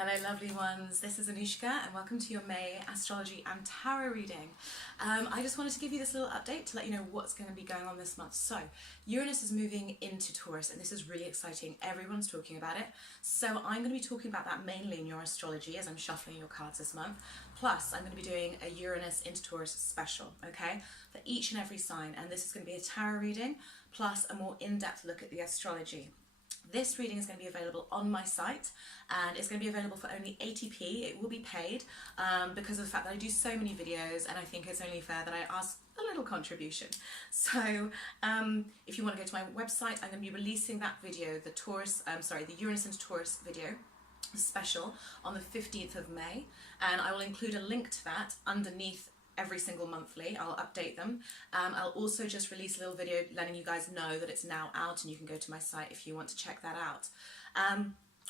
Hello lovely ones, this is Anushka and welcome to your May astrology and tarot reading. I just wanted to give you this little update to let you know what's going to be going on this month. So Uranus is moving into Taurus and this is really exciting. Everyone's talking about it. So I'm going to be talking about that mainly in your astrology as I'm shuffling your cards this month. Plus I'm going to be doing a Uranus into Taurus special, okay, for each and every sign, and this is going to be a tarot reading plus a more in-depth look at the astrology. This reading is going to be available on my site and it's going to be available for only 80p. It will be paid because of the fact that I do so many videos and I think it's only fair that I ask a little contribution. So if you want to go to my website, I'm going to be releasing that video, the Uranus into Taurus video special on the 15th of May, and I will include a link to that underneath every single monthly. I'll update them. I'll also just release a little video letting you guys know that it's now out and you can go to my site if you want to check that out.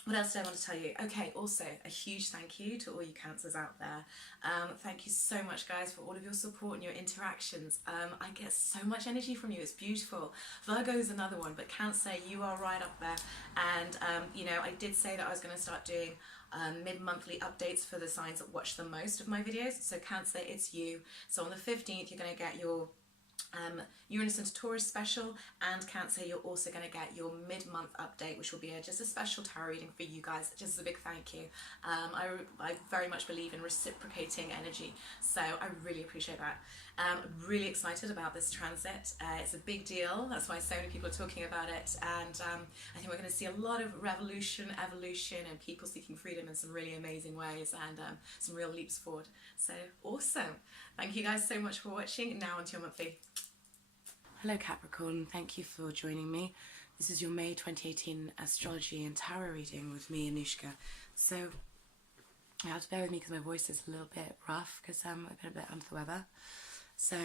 What else did I want to tell you? Okay, also a huge thank you to all you Cancers out there. Thank you so much guys for all of your support and your interactions. I get so much energy from you, it's beautiful. Virgo is another one, but Cancer, you are right up there. And you know, I did say that I was going to start doing mid-monthly updates for the signs that watch the most of my videos. So Cancer, it's you. So on the 15th you're going to get your Uranus into Taurus special, and Cancer, you're also going to get your mid-month update, which will be just a special tarot reading for you guys, just as a big thank you. I very much believe in reciprocating energy, so I really appreciate that. I'm really excited about this transit. It's a big deal, that's why so many people are talking about it, and I think we're going to see a lot of revolution, evolution, and people seeking freedom in some really amazing ways, and some real leaps forward. So awesome. Thank you guys so much for watching. Now onto your monthly. Hello Capricorn, thank you for joining me. This is your May 2018 astrology and tarot reading with me, Anushka. So you have to bear with me because my voice is a little bit rough because I've been a bit under the weather. So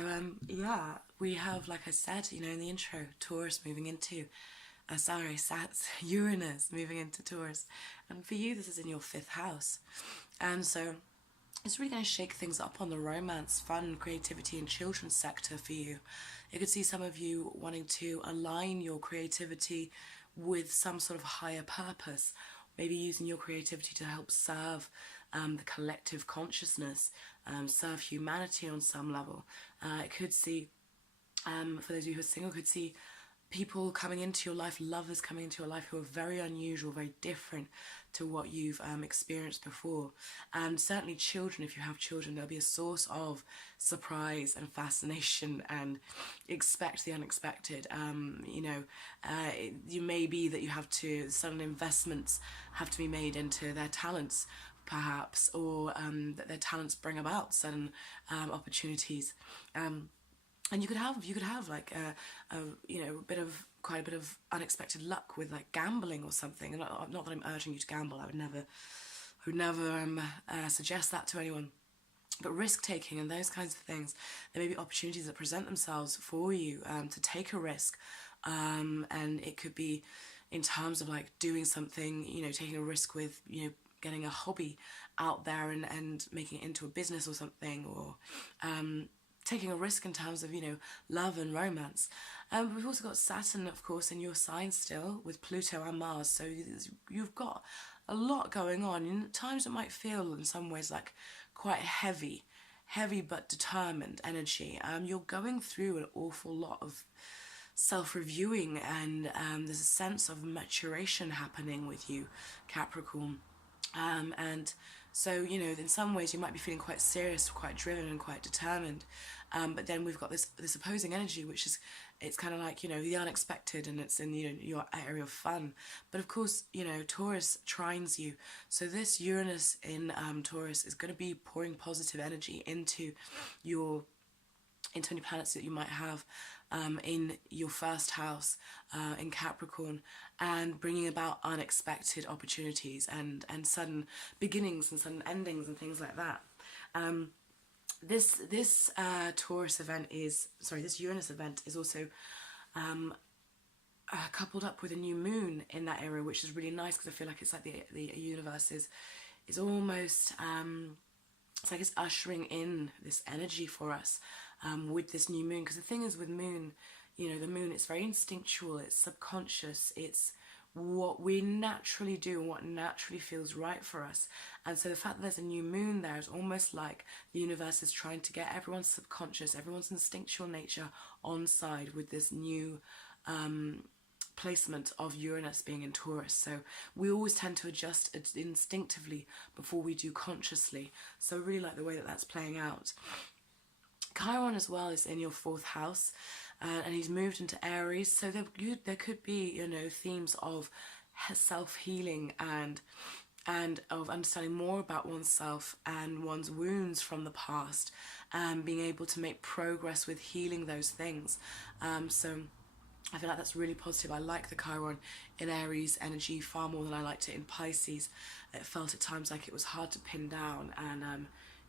yeah, we have, like I said, you know, in the intro, Taurus moving into, Uranus moving into Taurus. And for you, this is in your 5th house. And so it's really going to shake things up on the romance, fun, creativity and children's sector for you. You could see some of you wanting to align your creativity with some sort of higher purpose, maybe using your creativity to help serve the collective consciousness, serve humanity on some level. It could see, for those of you who are single, could see people coming into your life, lovers coming into your life who are very unusual, very different to what you've experienced before. And certainly children, if you have children, there'll be a source of surprise and fascination, and expect the unexpected. You may be that you have to, sudden investments have to be made into their talents perhaps, or that their talents bring about sudden opportunities. And you could have like quite a bit of unexpected luck with like gambling or something. Not that I'm urging you to gamble. I would never suggest that to anyone. But risk taking and those kinds of things, there may be opportunities that present themselves for you to take a risk, and it could be in terms of like doing something, you know, taking a risk with, you know, getting a hobby out there and making it into a business or something, or taking a risk in terms of, you know, love and romance. We've also got Saturn, of course, in your sign still, with Pluto and Mars, so you've got a lot going on. In times it might feel in some ways like quite heavy but determined energy. You're going through an awful lot of self-reviewing, and there's a sense of maturation happening with you, Capricorn. And so, you know, in some ways you might be feeling quite serious, quite driven and quite determined, but then we've got this opposing energy, which is, it's kind of like, you know, the unexpected, and it's in, you know, your area of fun. But of course, you know, Taurus trines you, so this Uranus in Taurus is going to be pouring positive energy into any planets that you might have in your 1st house in Capricorn, and bringing about unexpected opportunities and sudden beginnings and sudden endings and things like that. This Uranus event is also coupled up with a new moon in that area, which is really nice because I feel like it's like the universe is almost it's like it's ushering in this energy for us with this new moon. Because the thing is with moon, you know, the moon, it's very instinctual, it's subconscious, it's what we naturally do and what naturally feels right for us. And so the fact that there's a new moon there is almost like the universe is trying to get everyone's subconscious, everyone's instinctual nature on side with this new placement of Uranus being in Taurus. So we always tend to adjust instinctively before we do consciously. So I really like the way that that's playing out. Chiron as well is in your 4th house, and he's moved into Aries, so there could be, you know, themes of self-healing and of understanding more about oneself and one's wounds from the past, and being able to make progress with healing those things. So I feel like that's really positive. I like the Chiron in Aries energy far more than I liked it in Pisces. It felt at times like it was hard to pin down, and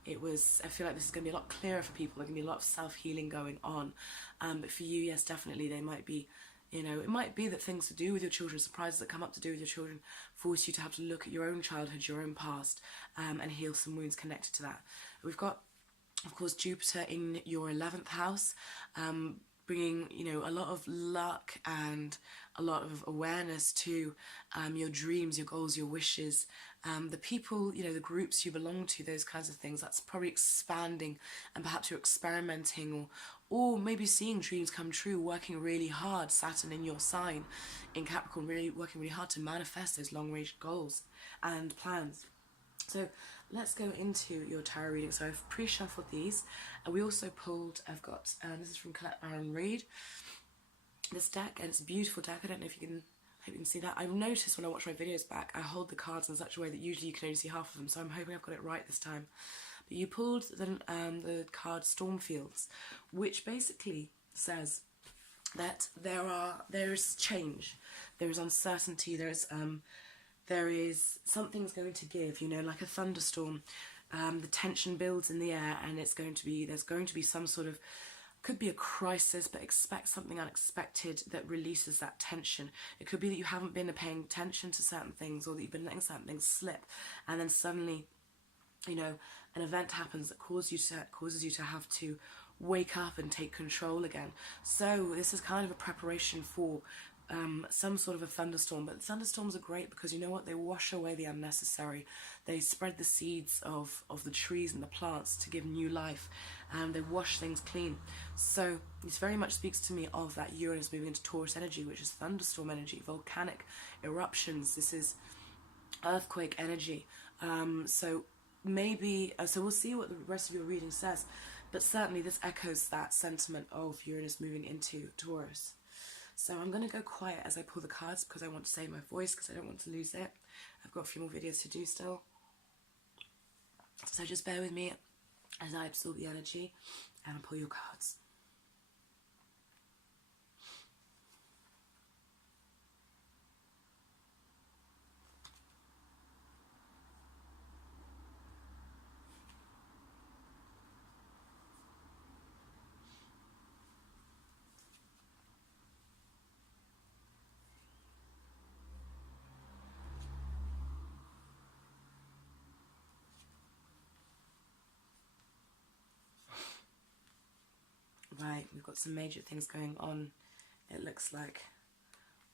I feel like this is going to be a lot clearer for people. There's going to be a lot of self-healing going on. But for you, yes, definitely, they might be, you know, it might be that things to do with your children, surprises that come up to do with your children, force you to have to look at your own childhood, your own past, and heal some wounds connected to that. We've got, of course, Jupiter in your 11th house, bringing, you know, a lot of luck and a lot of awareness to your dreams, your goals, your wishes, the people, you know, the groups you belong to, those kinds of things. That's probably expanding, and perhaps you're experimenting or maybe seeing dreams come true, working really hard, Saturn in your sign, in Capricorn, really working really hard to manifest those long-range goals and plans. So let's go into your tarot reading. So I've pre-shuffled these, and we also pulled, I've got, this is from Colette Baron Reid, this deck, and it's a beautiful deck. I don't know if you can, I hope you can see that. I've noticed when I watch my videos back, I hold the cards in such a way that usually you can only see half of them, so I'm hoping I've got it right this time. But you pulled the card Stormfields, which basically says that there is change, there is uncertainty, there is something's going to give, you know, like a thunderstorm. The tension builds in the air, and there's going to be some sort of, could be a crisis, but expect something unexpected that releases that tension. It could be that you haven't been paying attention to certain things, or that you've been letting certain things slip, and then suddenly, you know, an event happens that causes you to have to wake up and take control again. So this is kind of a preparation for some sort of a thunderstorm. But thunderstorms are great because, you know what, they wash away the unnecessary. They spread the seeds of the trees and the plants to give new life, and they wash things clean. So this very much speaks to me of that Uranus moving into Taurus energy, which is thunderstorm energy, volcanic eruptions. This is earthquake energy. So maybe, so we'll see what the rest of your reading says, but certainly this echoes that sentiment of Uranus moving into Taurus. So I'm going to go quiet as I pull the cards because I want to save my voice, because I don't want to lose it. I've got a few more videos to do still. So just bear with me as I absorb the energy and pull your cards. Right, we've got some major things going on, it looks like.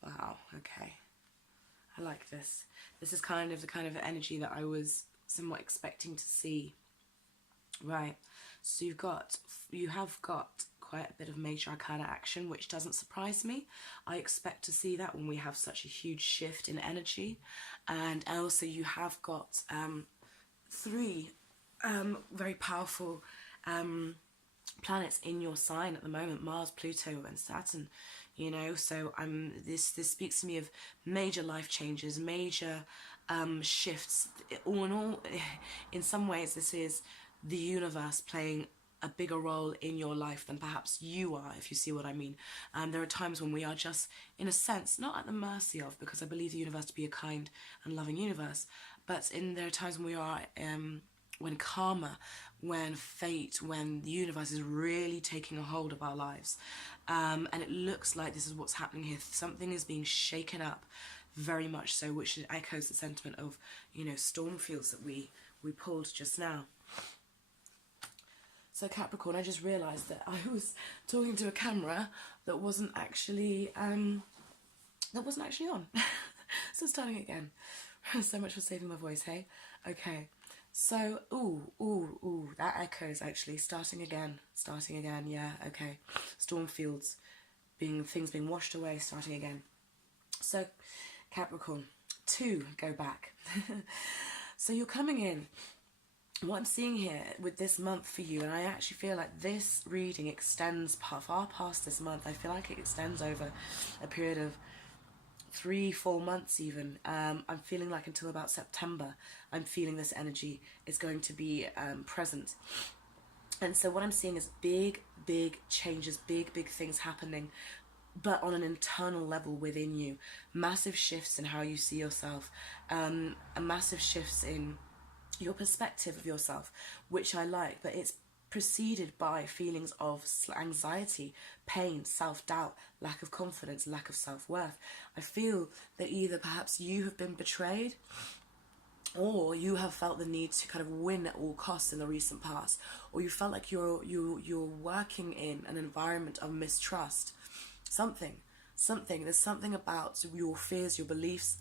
Wow, okay. I like this. This is kind of the kind of energy that I was somewhat expecting to see. Right, so you have got quite a bit of major arcana action, which doesn't surprise me. I expect to see that when we have such a huge shift in energy. And also you have got three very powerful planets in your sign at the moment: Mars, Pluto and Saturn, you know. So this speaks to me of major life changes, major shifts. All in all, in some ways this is the universe playing a bigger role in your life than perhaps you are, if you see what I mean. There are times when we are just, in a sense, not at the mercy of, because I believe the universe to be a kind and loving universe, but there are times when we are when karma, when fate, when the universe is really taking a hold of our lives. And it looks like this is what's happening here. Something is being shaken up, very much so, which echoes the sentiment of, you know, Stormfields that we pulled just now. So Capricorn, I just realised that I was talking to a camera that wasn't actually on. So starting again. So much for saving my voice, hey? Okay. So, that echoes actually. Starting again, yeah, okay. Storm fields, things being washed away, starting again. So, Capricorn, 2, go back. So you're coming in. What I'm seeing here with this month for you, and I actually feel like this reading extends far past this month. I feel like it extends over a period of 3-4 months even. I'm feeling like until about September, I'm feeling this energy is going to be present. And so what I'm seeing is big changes, big things happening, but on an internal level within you. Massive shifts in how you see yourself, and massive shifts in your perspective of yourself, which I like, but it's preceded by feelings of anxiety, pain, self-doubt, lack of confidence, lack of self-worth. I feel that either perhaps you have been betrayed, or you have felt the need to kind of win at all costs in the recent past, or you felt like you're working in an environment of mistrust. There's something about your fears, your beliefs,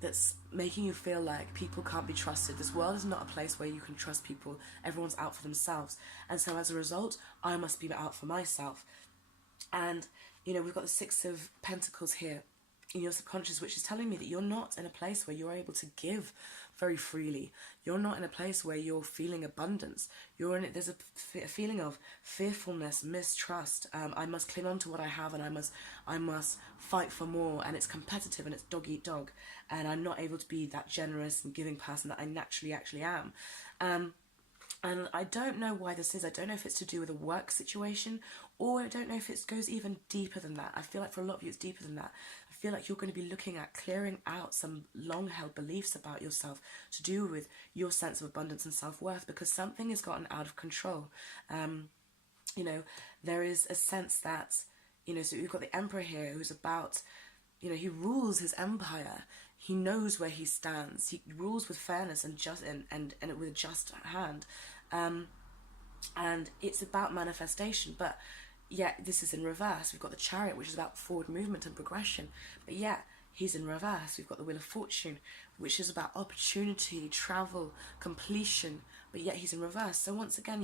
that's making you feel like people can't be trusted. This world is not a place where you can trust people. Everyone's out for themselves, and so as a result, I must be out for myself. And we've got the 6 of Pentacles here in your subconscious, which is telling me that you're not in a place where you're able to give very freely. You're not in a place where you're feeling abundance. There's a feeling of fearfulness, mistrust. I must cling on to what I have, and I must fight for more, and it's competitive and it's dog eat dog, and I'm not able to be that generous and giving person that I naturally actually am. And I don't know why this is. I don't know if it's to do with a work situation, or I don't know if it goes even deeper than that. I feel like for a lot of you it's deeper than that. I feel like you're going to be looking at clearing out some long-held beliefs about yourself to do with your sense of abundance and self-worth, because something has gotten out of control. There is a sense that, so we've got the Emperor here who's about, he rules his empire. He knows where he stands. He rules with fairness and with a just hand. And it's about manifestation, but yet this is in reverse. We've got the Chariot, which is about forward movement and progression, but yet he's in reverse. We've got the Wheel of Fortune, which is about opportunity, travel, completion, but yet he's in reverse. So once again,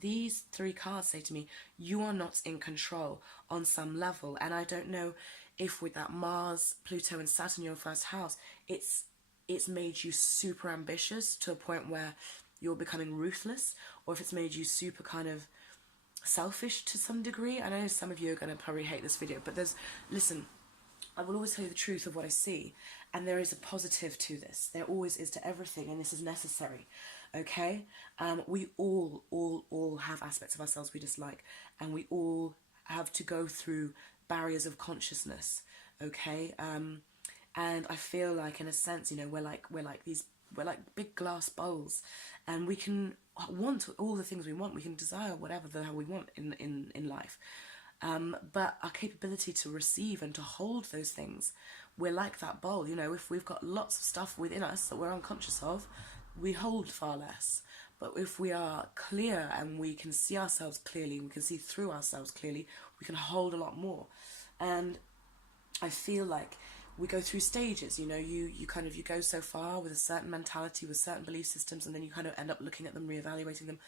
these 3 cards say to me, you are not in control on some level. And I don't know if with that Mars, Pluto and Saturn in your first house, it's made you super ambitious to a point where you're becoming ruthless, or if it's made you super kind of selfish to some degree. I know some of you are going to probably hate this video, but listen, I will always tell you the truth of what I see, and there is a positive to this. There always is to everything, and this is necessary, okay? We all have aspects of ourselves we dislike, and we all have to go through barriers of consciousness, okay? And I feel like, in a sense, we're like big glass bowls, and we can want all the things we want. We can desire whatever the hell we want in life. But our capability to receive and to hold those things, we're like that bowl. If we've got lots of stuff within us that we're unconscious of, we hold far less. But if we are clear and we can see ourselves clearly, we can see through ourselves clearly, we can hold a lot more. And I feel like we go through stages, you go so far with a certain mentality, with certain belief systems, and then you kind of end up looking at them, reevaluating them,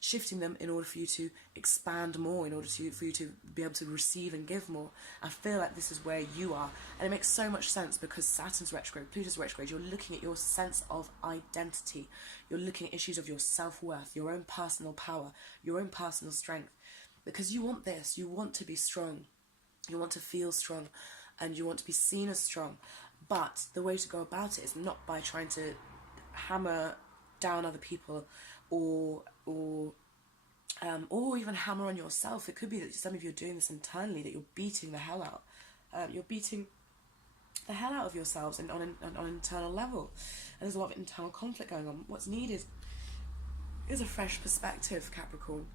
shifting them in order for you to expand more, in order for you to be able to receive and give more. I feel like this is where you are, and it makes so much sense because Saturn's retrograde, Pluto's retrograde. You're looking at your sense of identity. You're looking at issues of your self-worth, your own personal power, your own personal strength, because you want this. You want to be strong. You want to feel strong, and you want to be seen as strong. But the way to go about it is not by trying to hammer down other people or even hammer on yourself. It could be that some of you are doing this internally, that you're beating the hell out. You're beating the hell out of yourselves on an internal level. And there's a lot of internal conflict going on. What's needed is a fresh perspective, Capricorn.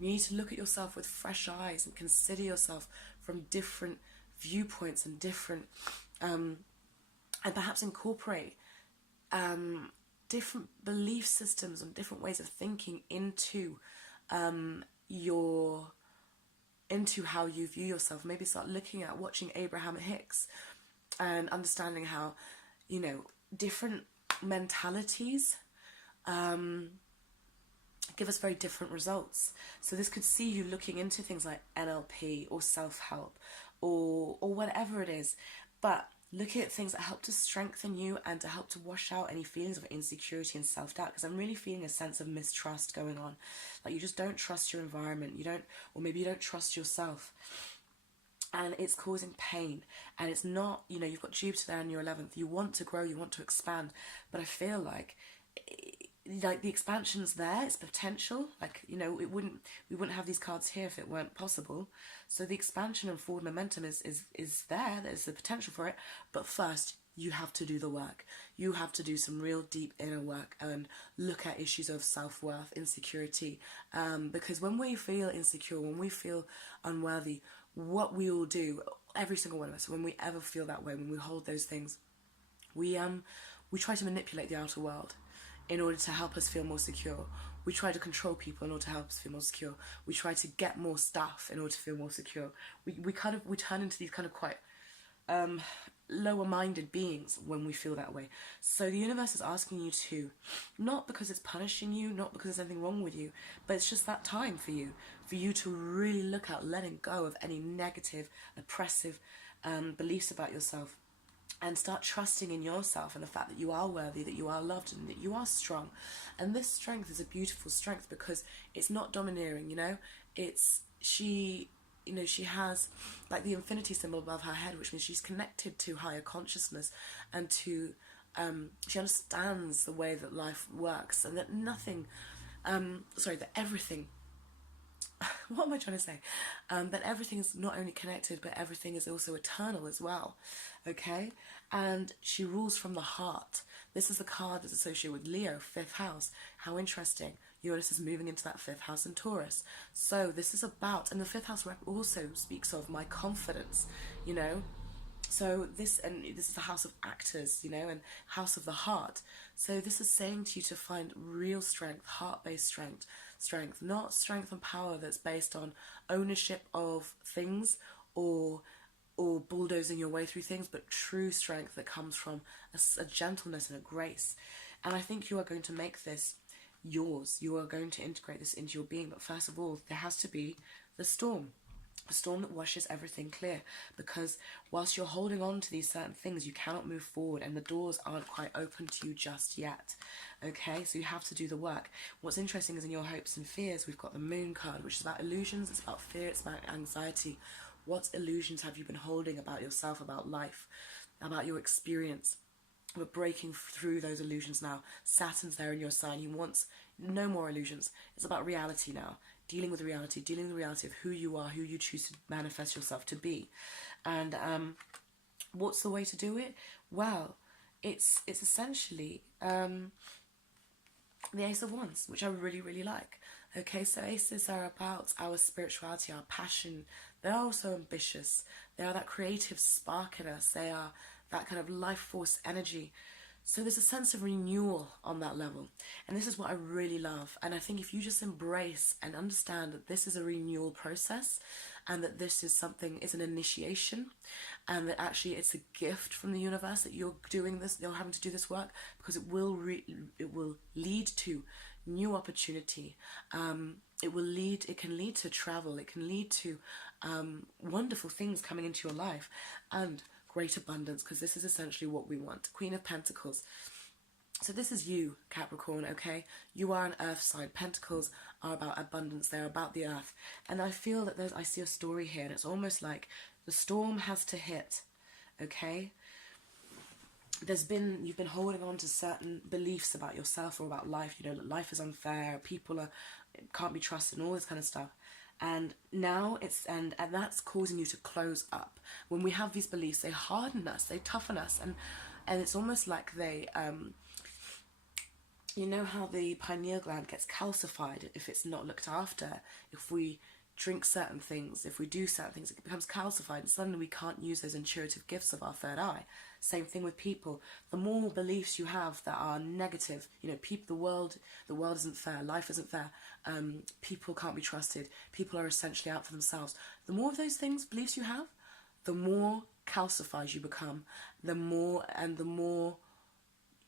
You need to look at yourself with fresh eyes and consider yourself from different viewpoints and different, and perhaps incorporate different belief systems and different ways of thinking into how you view yourself. Maybe start looking at watching Abraham Hicks and understanding how, you know, different mentalities give us very different results. So this could see you looking into things like NLP or self-help or whatever it is, but looking at things that help to strengthen you and to help to wash out any feelings of insecurity and self-doubt, because I'm really feeling a sense of mistrust going on. Like you just don't trust your environment, or maybe you don't trust yourself, and it's causing pain. And it's not, you know, you've got Jupiter there in your 11th, you want to grow, you want to expand, but I feel like the expansion's there, it's potential. Like, you know, we wouldn't have these cards here if it weren't possible. So the expansion and forward momentum is there. There's the potential for it, but first you have to do the work. You have to do some real deep inner work and look at issues of self-worth, insecurity, because when we feel insecure, when we feel unworthy, what we all do, every single one of us, when we ever feel that way, when we hold those things, we try to manipulate the outer world in order to help us feel more secure. We try to control people in order to help us feel more secure. We try to get more stuff in order to feel more secure. We turn into these kind of quite lower-minded beings when we feel that way. So the universe is asking you to, not because it's punishing you, not because there's anything wrong with you, but it's just that time for you to really look at letting go of any negative, oppressive beliefs about yourself, and start trusting in yourself and the fact that you are worthy, that you are loved, and that you are strong. And this strength is a beautiful strength because it's not domineering, you know. She has like the infinity symbol above her head, which means she's connected to higher consciousness, and to she understands the way that life works, and that that everything what am I trying to say? That everything is not only connected, but everything is also eternal as well. Okay? And she rules from the heart. This is a card that's associated with Leo, 5th house. How interesting. Uranus is moving into that 5th house in Taurus. So this is about, and the 5th house also speaks of my confidence, you know? So this is the house of actors, you know, and house of the heart. So this is saying to you to find real strength, heart-based strength, not strength and power that's based on ownership of things or bulldozing your way through things, but true strength that comes from a gentleness and a grace. And I think you are going to make this yours. You are going to integrate this into your being. But first of all, there has to be the storm. A storm that washes everything clear, because whilst you're holding on to these certain things, you cannot move forward, and the doors aren't quite open to you just yet. Okay, so you have to do the work. What's interesting is in your hopes and fears, we've got the Moon card, which is about illusions, it's about fear, it's about anxiety. What illusions have you been holding about yourself, about life, about your experience? We're breaking through those illusions now. Saturn's there in your sign. He wants no more illusions. It's about reality now. Dealing with reality of who you are, who you choose to manifest yourself to be. And what's the way to do it? Well, it's essentially the Ace of Wands, which I really, really like. Okay, so aces are about our spirituality, our passion. They're also ambitious. They are that creative spark in us. They are that kind of life force energy. So there's a sense of renewal on that level. And this is what I really love. And I think if you just embrace and understand that this is a renewal process, and that this is an initiation, and that actually it's a gift from the universe that you're doing this, you're having to do this work, because it will lead to new opportunity. It can lead to travel. It can lead to wonderful things coming into your life, and great abundance, because this is essentially what we want. Queen of Pentacles. So this is you, Capricorn, okay? You are an earth sign. Pentacles are about abundance. They're about the earth. And I feel that I see a story here, and it's almost like the storm has to hit, okay? You've been holding on to certain beliefs about yourself or about life. You know, that life is unfair, can't be trusted, and all this kind of stuff. And now and that's causing you to close up. When we have these beliefs, they harden us, they toughen us, and it's almost like they, you know how the pineal gland gets calcified if it's not looked after. If we drink certain things, if we do certain things, it becomes calcified, and suddenly we can't use those intuitive gifts of our third eye. Same thing with people. The more beliefs you have that are negative, you know, the world isn't fair, life isn't fair, people can't be trusted, people are essentially out for themselves. The more of those beliefs you have, the more calcified you become, the more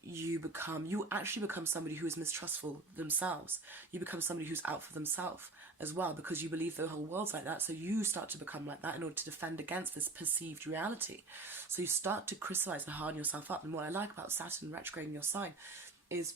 you actually become somebody who is mistrustful themselves. You become somebody who's out for themselves as well, because you believe the whole world's like that. So you start to become like that in order to defend against this perceived reality. So you start to crystallize and harden yourself up. And what I like about Saturn retrograde in your sign is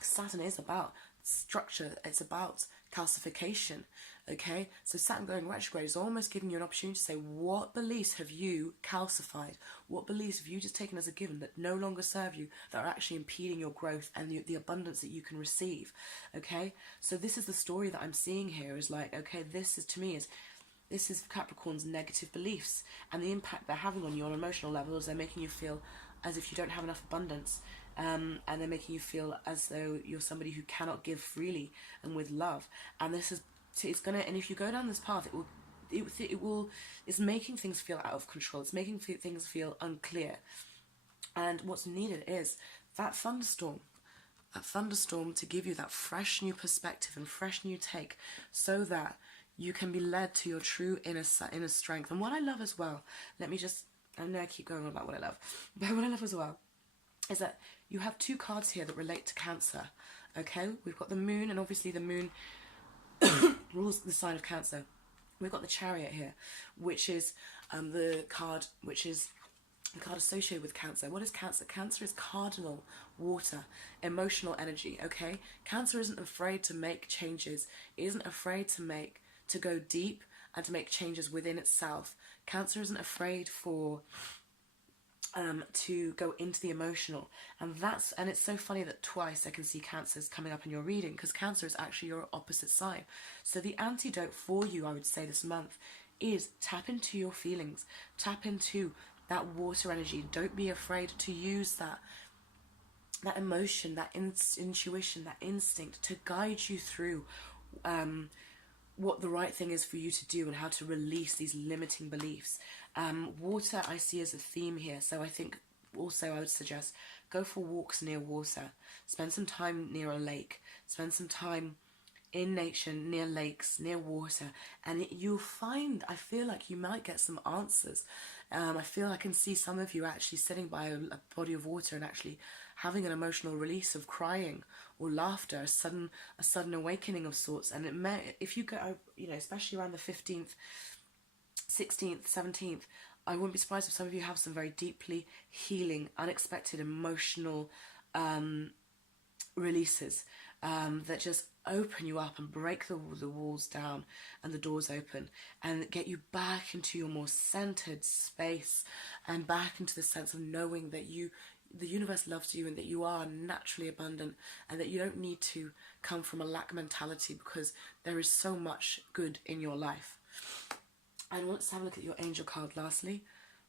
Saturn is about structure, it's about calcification, okay? So Saturn going retrograde is almost giving you an opportunity to say, what beliefs have you calcified? What beliefs have you just taken as a given that no longer serve you, that are actually impeding your growth and the abundance that you can receive, okay? So this is the story that I'm seeing here, is like, okay, this is, to me, this is Capricorn's negative beliefs and the impact they're having on you on an emotional level, as they're making you feel as if you don't have enough abundance. And they're making you feel as though you're somebody who cannot give freely and with love. And this is, it's gonna, and if you go down this path, it's making things feel out of control. It's making things feel unclear. And what's needed is that thunderstorm to give you that fresh new perspective and fresh new take, so that you can be led to your true inner strength. And what I love as well, I know I keep going on about what I love, but what I love as well is that you have two cards here that relate to Cancer, okay? We've got the Moon, and obviously the Moon rules the sign of Cancer. We've got the Chariot here, which is the card associated with Cancer. What is Cancer? Cancer is cardinal water, emotional energy, okay? Cancer isn't afraid to make changes. It isn't afraid to go deep and to make changes within itself. Cancer isn't afraid to go into the emotional, and it's so funny that twice I can see Cancer's coming up in your reading, because Cancer is actually your opposite sign. So the antidote for you, I would say, this month is tap into your feelings, tap into that water energy. Don't be afraid to use that emotion, that intuition, that instinct to guide you through what the right thing is for you to do and how to release these limiting beliefs. Water I see as a theme here, so I think also I would suggest go for walks near water, spend some time near a lake, spend some time in nature, near lakes, near water, and you'll find, I feel like you might get some answers. I feel I can see some of you actually sitting by a body of water and actually having an emotional release of crying or laughter, a sudden awakening of sorts. And it may, if you go, especially around the 15th, 16th, 17th, I wouldn't be surprised if some of you have some very deeply healing, unexpected emotional releases that just open you up and break the walls down and the doors open and get you back into your more centered space and back into the sense of knowing that the universe loves you and that you are naturally abundant and that you don't need to come from a lack mentality, because there is so much good in your life. And let's have a look at your angel card lastly.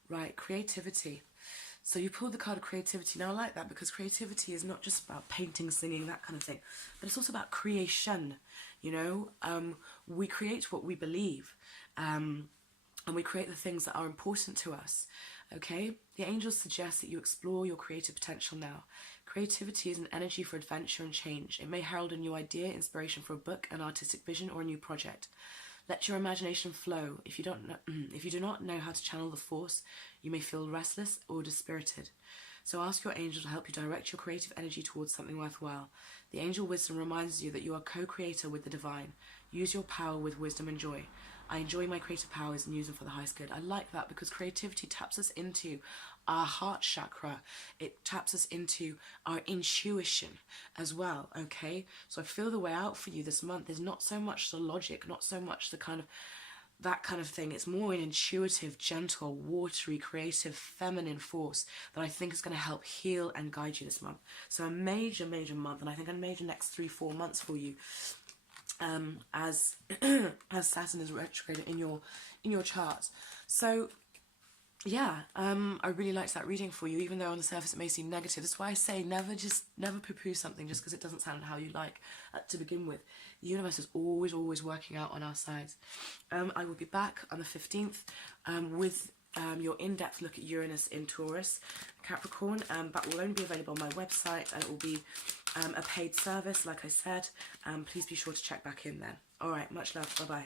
Right, creativity. So you pulled the card of creativity. Now I like that, because creativity is not just about painting, singing, that kind of thing, but it's also about creation. We create what we believe, and we create the things that are important to us. Okay, the angels suggest that you explore your creative potential now. Creativity is an energy for adventure and change. It may herald a new idea, inspiration for a book, an artistic vision, or a new project. Let your imagination flow. If you do not know how to channel the force, you may feel restless or dispirited. So ask your angel to help you direct your creative energy towards something worthwhile. The angel wisdom reminds you that you are co-creator with the divine. Use your power with wisdom and joy. I enjoy my creative powers and use them for the highest good. I like that, because creativity taps us into our heart chakra. It taps us into our intuition as well, okay? So I feel the way out for you this month is not so much the logic, not so much that kind of thing. It's more an intuitive, gentle, watery, creative, feminine force that I think is going to help heal and guide you this month. So a major, major month, and I think a major next 3-4 months for you. As Saturn is retrograde in your chart. So yeah, I really liked that reading for you, even though on the surface it may seem negative. That's why I say never poo-poo something just because it doesn't sound how you like to begin with. The universe is always working out on our sides. I will be back on the 15th with your in-depth look at Uranus in Taurus, Capricorn. That will only be available on my website, and it will be a paid service, like I said. Please be sure to check back in then. Alright, much love. Bye-bye.